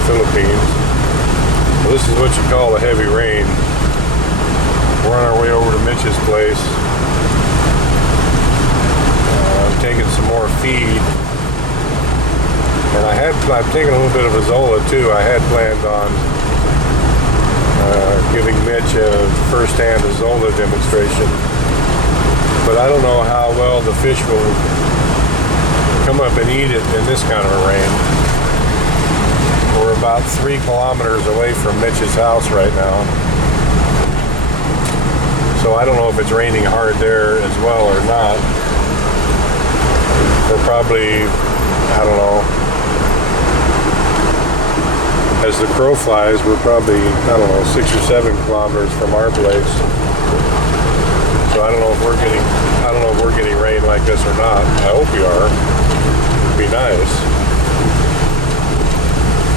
the Philippines. Well, this is what you call a heavy rain. We're on our way over to Mitch's place. I'm taking some more feed. And I've taken a little bit of Azolla too. I had planned on giving Mitch a first-hand Azolla demonstration. But I don't know how well the fish will come up and eat it in this kind of a rain. We're about 3 kilometers away from Mitch's house right now. So I don't know if it's raining hard there as well or not. We're probably, I don't know, as the crow flies, we're probably, I don't know, 6 or 7 kilometers from our place. So I don't know if we're getting rain like this or not. I hope you are. It'd be nice.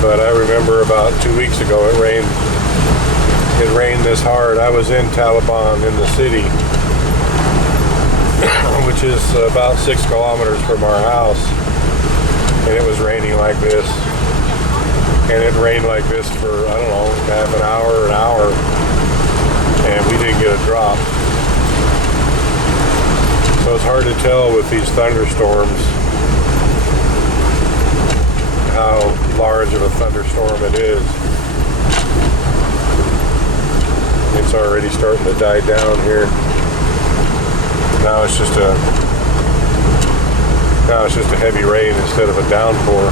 But I remember about 2 weeks ago it rained this hard. I was in Tilapia in the city, which is about 6 kilometers from our house, and it was raining like this. And it rained like this for, I don't know, half an hour, and we didn't get a drop. So it's hard to tell with these thunderstorms how large of a thunderstorm it is. It's already starting to die down here. Now it's just a heavy rain instead of a downpour.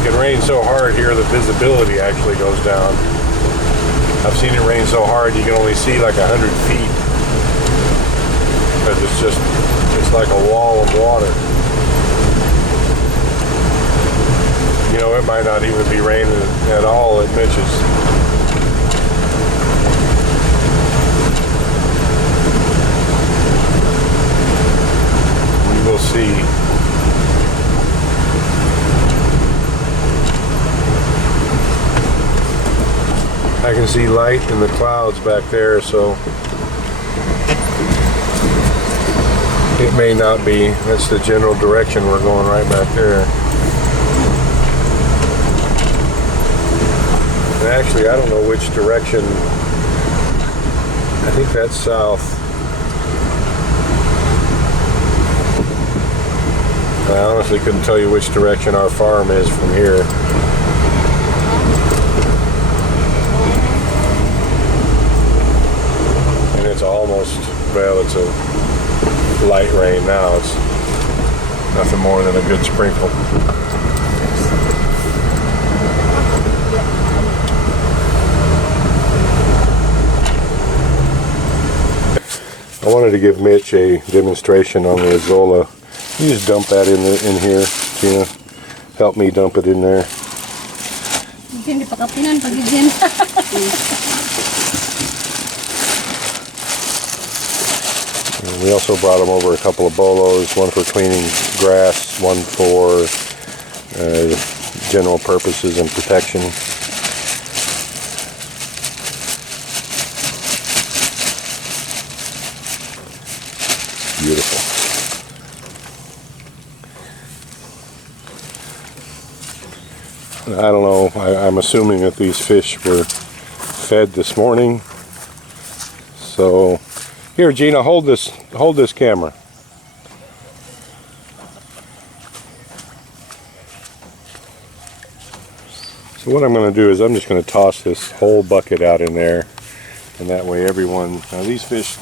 It can rain so hard here the visibility actually goes down. I've seen it rain so hard you can only see like 100 feet. Because it's like a wall of water. You know, it might not even be raining at all at Mitch's. We will see. I can see light in the clouds back there, so it may not be. That's the general direction we're going, right back there. And actually, I don't know which direction. I think that's south. I honestly couldn't tell you which direction our farm is from here. And it's almost, well, it's a light rain now. It's nothing more than a good sprinkle. I wanted to give Mitch a demonstration on the Azolla. You just dump that in here, Gina. Help me dump it in there. And we also brought him over a couple of bolos, one for cleaning grass, one for general purposes and protection. Beautiful. I don't know, I'm assuming that these fish were fed this morning. So, here Gina, hold this camera. So what I'm going to do is I'm just going to toss this whole bucket out in there, and that way everyone, now these fish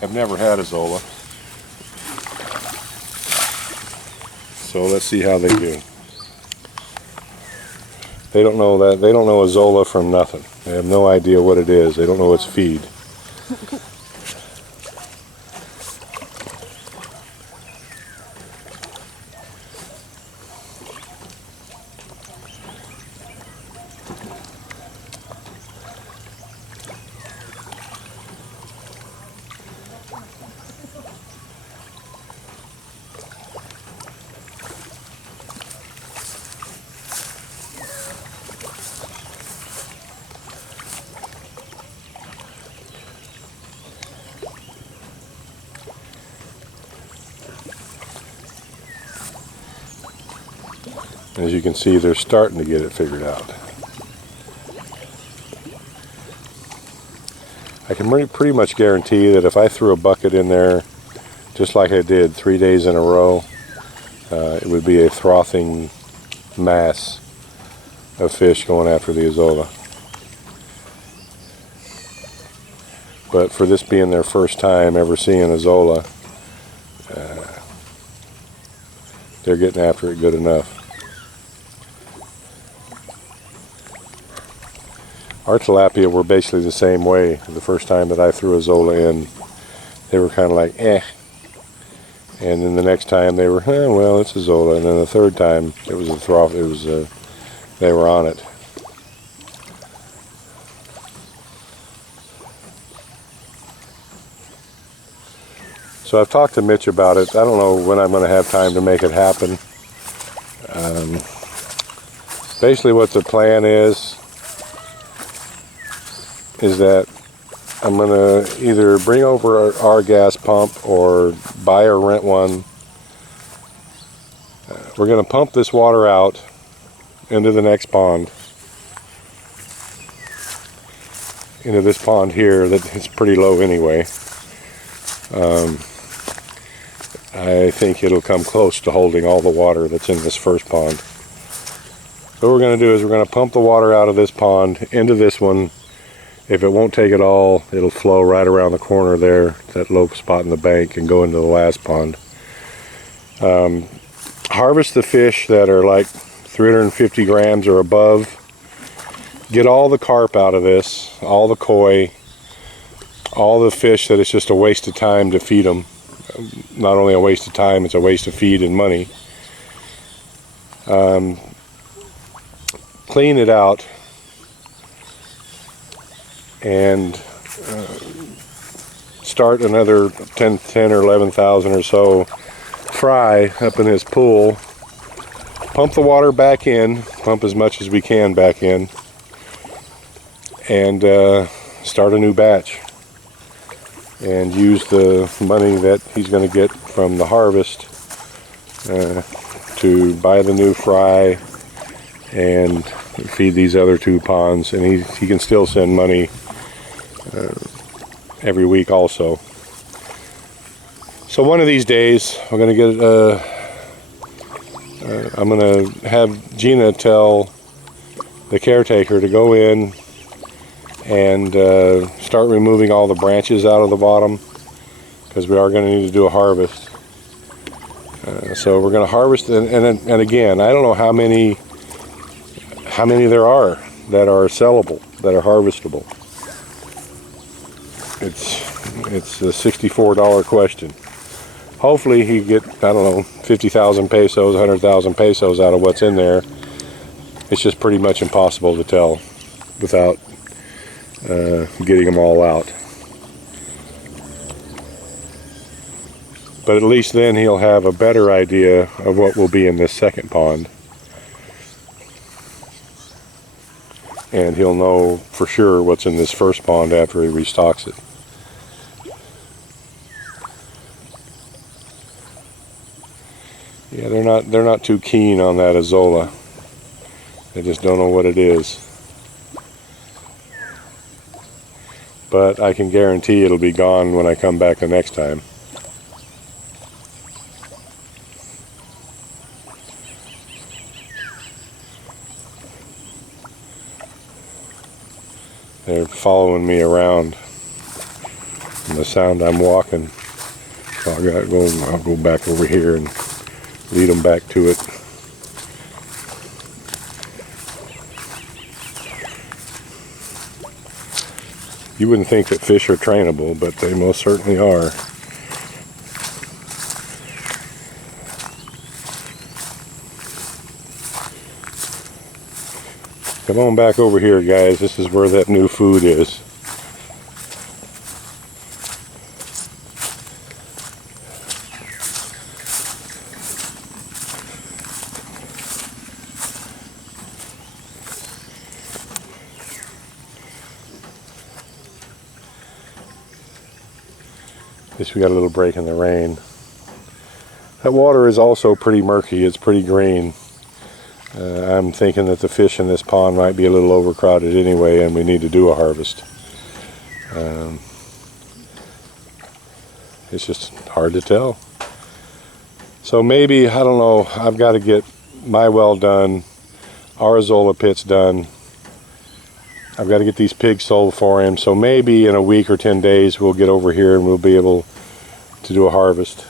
have never had Azolla. So let's see how they do. They don't know that. They don't know Azolla from nothing. They have no idea what it is. They don't know its feed. As you can see, they're starting to get it figured out. I can pretty much guarantee that if I threw a bucket in there, just like I did 3 days in a row, it would be a frothing mass of fish going after the Azolla. But for this being their first time ever seeing Azolla, they're getting after it good enough. Our tilapia were basically the same way. The first time that I threw Azolla in, they were kind of like, eh. And then the next time they were, well, it's Azolla. And then the third time, it was a froth. It was they were on it. So I've talked to Mitch about it. I don't know when I'm going to have time to make it happen. Basically what the plan is that I'm going to either bring over our gas pump or buy or rent one. We're going to pump this water out into the next pond. Into this pond here that is pretty low anyway. I think it'll come close to holding all the water that's in this first pond. So what we're going to do is we're going to pump the water out of this pond into this one. If it won't take it all, it'll flow right around the corner there, that low spot in the bank, and go into the last pond. Harvest the fish that are like 350 grams or above. Get all the carp out of this, all the koi, all the fish that it's just a waste of time to feed them. Not only a waste of time, it's a waste of feed and money. Clean it out and start another 10 or 11,000 or so fry up in his pool. Pump the water back in, pump as much as we can back in, and start a new batch. And use the money that he's going to get from the harvest to buy the new fry and feed these other 2 ponds. And he can still send money every week also. So one of these days we're going to get I'm going to have Gina tell the caretaker to go in and start removing all the branches out of the bottom, because we are going to need to do a harvest. So we're going to harvest, and again, I don't know how many there are that are sellable, that are harvestable. It's a $64 question. Hopefully he get, I don't know, 50,000 pesos, 100,000 pesos out of what's in there. It's just pretty much impossible to tell without getting them all out. But at least then he'll have a better idea of what will be in this second pond. And he'll know for sure what's in this first pond after he restocks it. Yeah, they're not too keen on that Azolla. They just don't know what it is. But I can guarantee it'll be gone when I come back the next time. They're following me around from the sound I'm walking. So I'll go back over here and lead them back to it. You wouldn't think that fish are trainable, but they most certainly are. Come on back over here, guys. This is where that new food is. At least we got a little break in the rain. That water is also pretty murky. It's pretty green. I'm thinking that the fish in this pond might be a little overcrowded anyway, and we need to do a harvest. It's just hard to tell. So maybe, I don't know, I've got to get my well done, our Azolla pit's done. I've got to get these pigs sold for him, so maybe in a week or 10 days we'll get over here and we'll be able to do a harvest.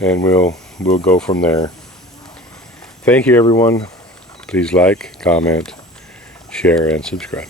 And we'll go from there. Thank you, everyone. Please like, comment, share, and subscribe.